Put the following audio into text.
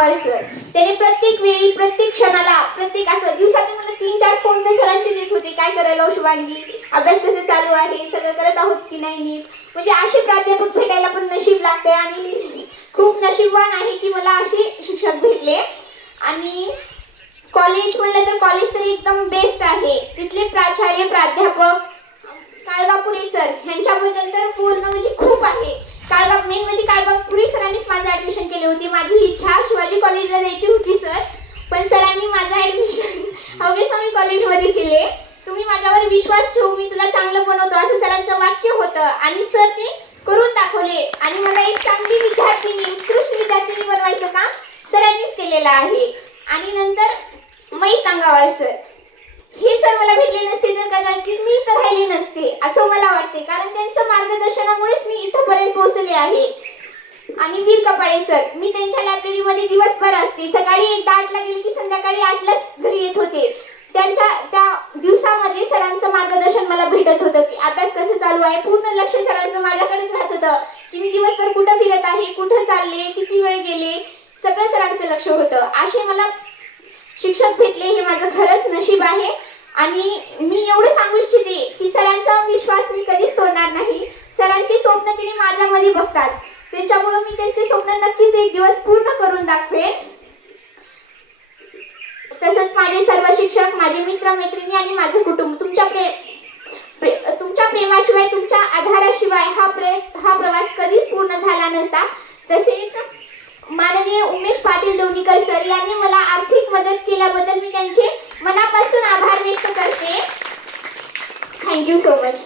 Sir त्याने प्रत्येक वेळी प्रत्येक क्षणाला प्रत्येक असं दिवसातून मला 3-4 फोन तर सरांचे देत होते. काय करायला हो शुभांगी, अभ्यास कसं चालू आहे, सगळं करत आहोत की नाही नीट. म्हणजे असे प्राध्यापक भेटायला पण नशीब लागते आणि खूप नशीबवान आहे की मला असे शिक्षक भेटले. आणि कॉलेज म्हणलं तर कॉलेज तर एकदम बेस्ट आहे. तिथले प्राचार्य प्राध्यापक काळगापुरे सर ह्यांच्याबद्दल तर बोलणं म्हणजे खूप आहे. मेन म्हणजे काळगापुरे सरांनीच माझं ऍडमिशन केले होते. माझी इच्छा शिवाजी कॉलेजला द्यायची होती सर, पण सरांनी माझं ऍडमिशन अवघे स्वामी कॉलेजमध्ये केले. तुम्ही माझ्यावर विश्वास ठेवू, मी तुला चांगलं बनवतो असं सरांचं वाक्य होतं आणि सर ते करून दाखवले. आणि मला एक चांगली विद्यार्थिनी, उत्कृष्ट विद्यार्थिनी बनवायचं काम सरांनीच केलेलं आहे. आणि नंतर महेश तांगावार सर, हे सर मला भेटले नसते तर कदाचित मी इथं राहिली नसते असं मला वाटते, कारण त्यांचं मार्गदर्शनामुळेच मी इथंपर्यंत पोहोचले आहे. आणि वीर कपाळे सर, मी त्यांच्या लायब्ररीमध्ये दिवसभर असते. सकाळी 8ला गेली की संध्याकाळी 8लाच घरी येत होते. त्यांच्या त्या दिवसामध्ये सरांचं मार्गदर्शन मला भेटत होतं की अभ्यास कसं चालू आहे. पूर्ण लक्ष सरांचं माझ्याकडेच राहत होतं की मी दिवसभर कुठं फिरत आहे, कुठं चालले, किती वेळ गेले, सगळं सरांचं लक्ष होतं. असे मला शिक्षक भेटले हे माझं खरंच नशीब आहे. आणि मी एवढं सांगू इच्छिते की सरांचा विश्वास मी कधीच तोडणार नाही. सरांची स्वप्न तिने माझ्यामध्ये बघतात, त्याच्यामुळे मी त्यांचे स्वप्न नक्कीच एक दिवस पूर्ण करून दाखवेन. तसंच माझे सर्व शिक्षक, माझे मित्र मैत्रिणी आणि माझे कुटुंब, तुमच्या प्रेमाशिवाय, तुमच्या आधाराशिवाय हा प्रवास कधीच पूर्ण झाला नसता. तसेच माननीय उमेश पाटील लोणीकर सर यांनी मला आर्थिक मदत केल्याबद्दल मी त्यांचे मनापासून आभार व्यक्त करते. Thank you so much.